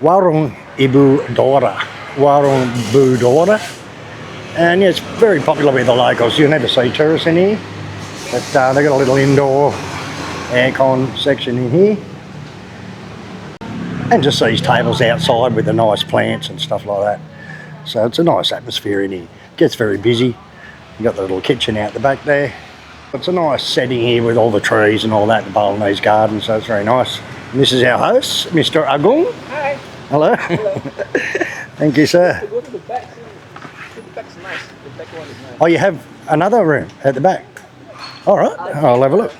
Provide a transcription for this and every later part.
Warung Bu DORA. Warung Bu DORA. And yeah, it's very popular with the locals. You'll never see tourists in here. But they've got a little indoor aircon section in here. And just these tables outside with the nice plants and stuff like that. So it's a nice atmosphere in here. It gets very busy. You've got the little kitchen out the back there. It's a nice setting here with all the trees and all that, the Balinese garden, so it's very nice. And this is our host, Mr. Agung. Hi. Hello. Hello. Thank you, sir. Go to the back. The back's nice. The back one is nice. Oh, you have another room at the back? All right, I'll have a look.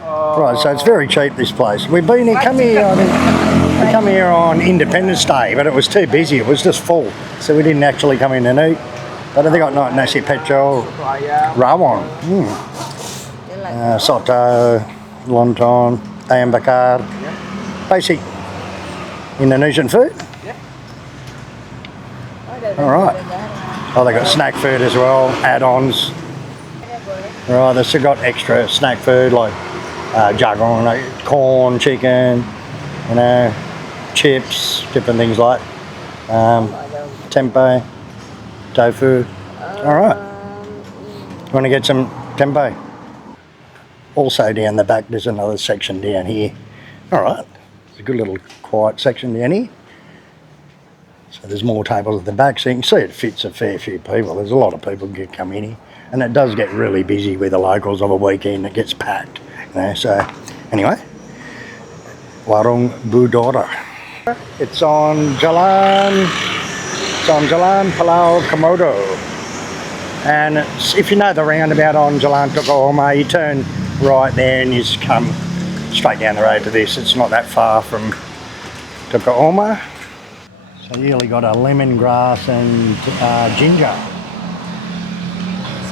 Right, so it's very cheap, this place. We've been here, come here, we come here on Independence Day, but it was too busy, it was just full, so we didn't actually come in and eat. But they got nasi pecel, rawon, soto, lontong, ayam bakar, basic Indonesian food. All right. Oh, they got snack food as well, add-ons. Right, they've still got extra snack food like jagung, like corn, chicken, you know, chips, different things like tempeh, tofu. All right. Want to get some tempeh? Also down the back, there's another section down here. All right. It's a good little quiet section down here. So there's more tables at the back, so you can see it fits a fair few people. There's a lot of people that come in here. And it does get really busy with the locals of a weekend. It gets packed, you know. So anyway, Warung Bu DORA. It's on Jalan Pulau Komodo. And if you know the roundabout on Jalan Tukohoma, you turn right there and you just come straight down the road to this. It's not that far from Tukohoma. So you really got a lemongrass and ginger.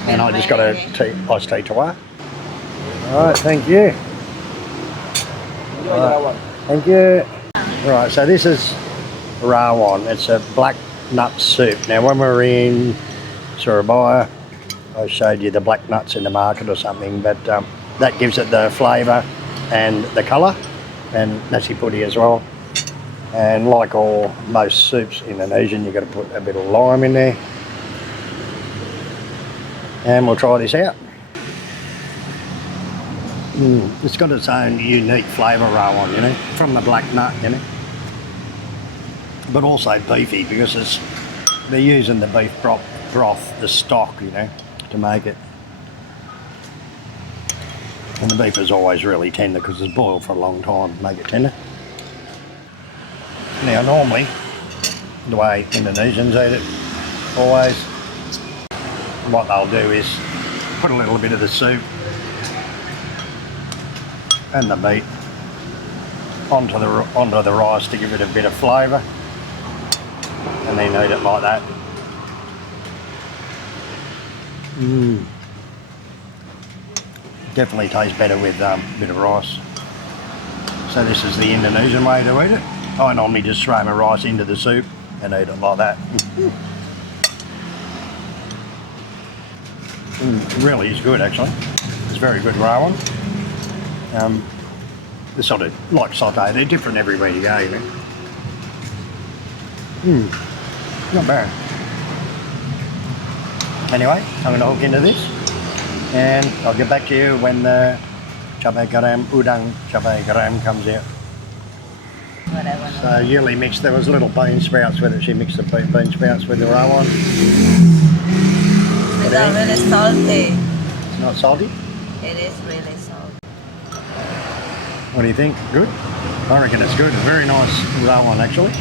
And I just got a iced tea to All right, thank you. Right, thank you. Right, so this is rawon. It's a black nut soup. Now, when we were in Surabaya, I showed you the black nuts in the market or something, but that gives it the flavour and the colour, and nasi putih as well. And like most soups Indonesian, you've got to put a bit of lime in there. And we'll try this out. It's got its own unique flavour rawon, you know, from the black nut, you know. But also beefy because they're using the beef broth, the stock, you know, to make it. And the beef is always really tender because it's boiled for a long time to make it tender. Now normally, the way Indonesians eat it, always, what they'll do is put a little bit of the soup and the meat onto the rice to give it a bit of flavour, and then eat it like that. Definitely tastes better with a bit of rice. So this is the Indonesian way to eat it. I normally just throw my rice into the soup and eat it like that. It really is good, actually. It's very good rawon. They're sort of like sauté. They're different everywhere you go, you know. Not bad. Anyway, I'm going to hook into this, and I'll get back to you when the cabai garam udang cabai garam comes out. So Yuli mixed, there was little bean sprouts with it. She mixed the bean sprouts with the rawon. It's not really salty. It's not salty? It is really salty. What do you think? Good? I reckon it's good. It's very nice rawon, actually.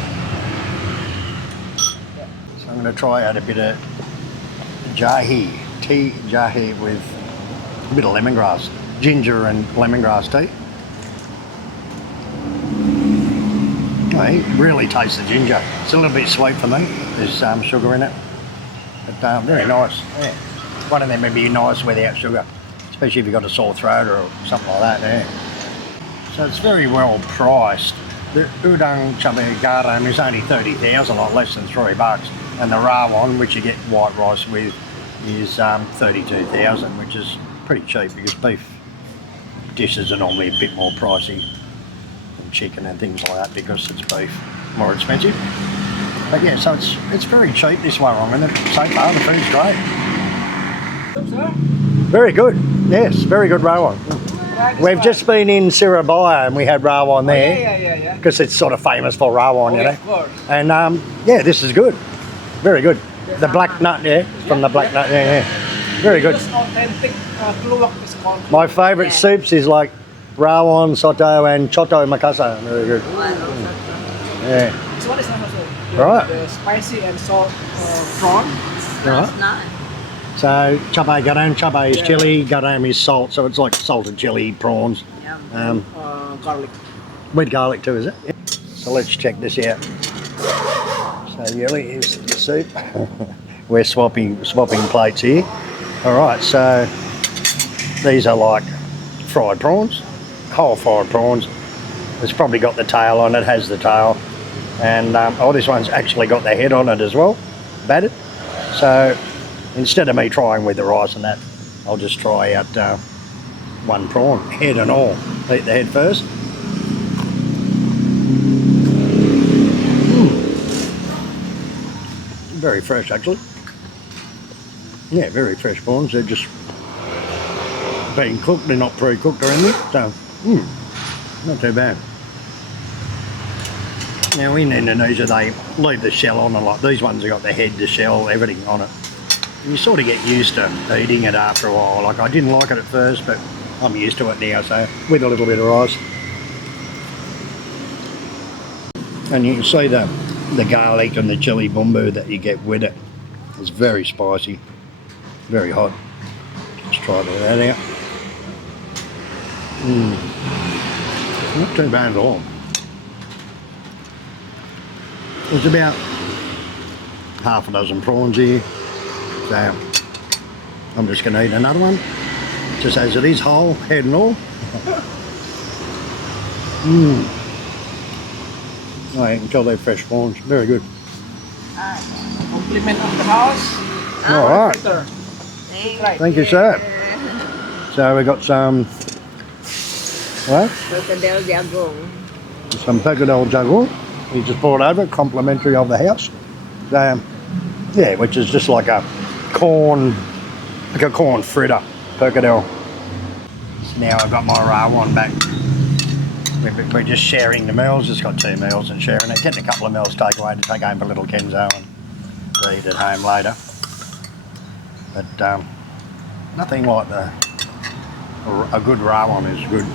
So I'm going to try out a bit of tea jahe with a bit of lemongrass, ginger and lemongrass tea. I really taste the ginger. It's a little bit sweet for me. There's sugar in it, but very nice. Yeah. One of them would be nice without sugar, especially if you've got a sore throat or something like that. Yeah. So it's very well priced. The udang cabai garam is only 30,000, like less than $3, and the rawon, which you get white rice with, is 32,000, which is pretty cheap because beef dishes are normally a bit more pricey than chicken and things like that because it's beef more expensive. But yeah, so it's very cheap this warung, and so far the food's great. Very good. Yes, very good rawon. We've just been in Surabaya and we had rawon there. Yeah. Because it's sort of famous for rawon, you know. Of course. And yeah, this is good. Very good. The black nut, yeah, from the black nut, yeah. Very good. Just authentic Klook is called. My favourite soups is like rawon, soto, and choto Makassar. Very good. Yeah. This one is also Right. the spicy and salt prawn. Right. Nice. So chape garam, chape is chili, garam is salt, so it's like salted chili prawns. Yum. Garlic. With garlic too, is it? Yeah. So let's check this out. So Yuli, here's the soup. We're swapping plates here. All right, so these are like fried prawns, whole fried prawns. It's probably got the tail on it, has the tail. And oh, this one's actually got the head on it as well, battered. So instead of me trying with the rice and that, I'll just try out one prawn, head and all. Eat the head first. Very fresh actually. Yeah, very fresh prawns. They're just being cooked, they're not pre-cooked or anything. So, not too bad. Now in Indonesia they leave the shell on a lot. These ones have got the head, the shell, everything on it. And you sort of get used to eating it after a while. Like I didn't like it at first, but I'm used to it now, so with a little bit of rice. And you can see the garlic and the chili bumbu that you get with it. It's very spicy, very hot. Let's try that out. Not too bad at all. There's about half a dozen prawns here, so I'm just going to eat another one, just as it is, whole, head and all. Oh, you can tell they're fresh prawns, very good. Compliment of the house. All right, thank you, sir. So we got some, what? Crocodile jagung. Some crocodile jagung. He just brought over, complimentary of the house. So, yeah, which is just like a corn fritter, crocodile. So now I've got my rawon back. We're just sharing the meals, just got 2 meals and sharing it. Getting a couple of meals takeaway to take home for little Kenzo and to eat at home later. But nothing like a good rawon is good.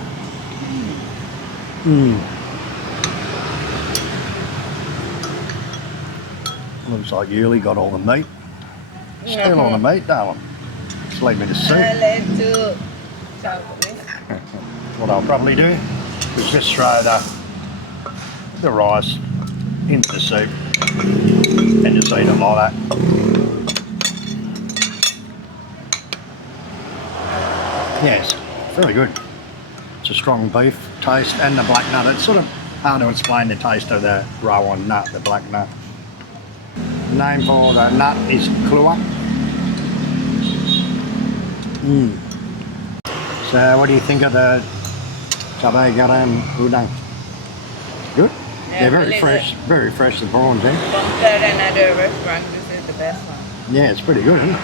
Looks like Yuli got all the meat. Still all the meat, darling. Just leave me to soup. What I'll probably do is just throw the rice into the soup and just eat it like that. Yes, very good. It's a strong beef taste and the black nut. It's sort of hard to explain the taste of the rawon nut, the black nut. The name for the nut is Klook. So what do you think of the chape garam udang? Good? Yeah, They're very fresh, the prawns, eh? Compared another restaurant, this is the best one. Yeah, it's pretty good, isn't it?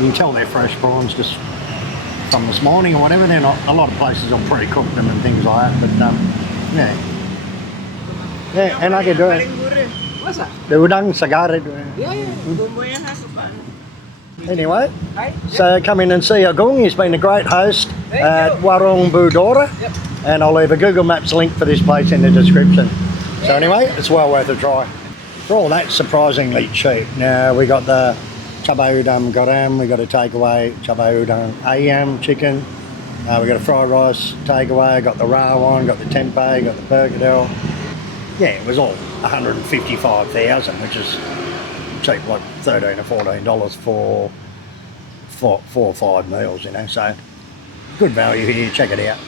You can tell they're fresh prawns just from this morning or whatever. They're not, a lot of places will pre-cook them and things like that, but yeah. Yeah, and I can do it. What's that? The udang segar. Yeah. Bumbunya khas suka. Anyway, Hi. so come in and see Agung. He's been a great host at Warung Bu DORA. Yep. And I'll leave a Google Maps link for this place in the description. So anyway, it's well worth a try. For all that, surprisingly cheap. Now we got the chape udang garam, we got a takeaway chape udang ayam chicken, we got a fried rice takeaway, got the rawon, got the tempeh, got the crocodile. Yeah, it was all 155,000, which is cheap, like $13 or $14 for 4 or 5 meals, you know. So good value here. Check it out.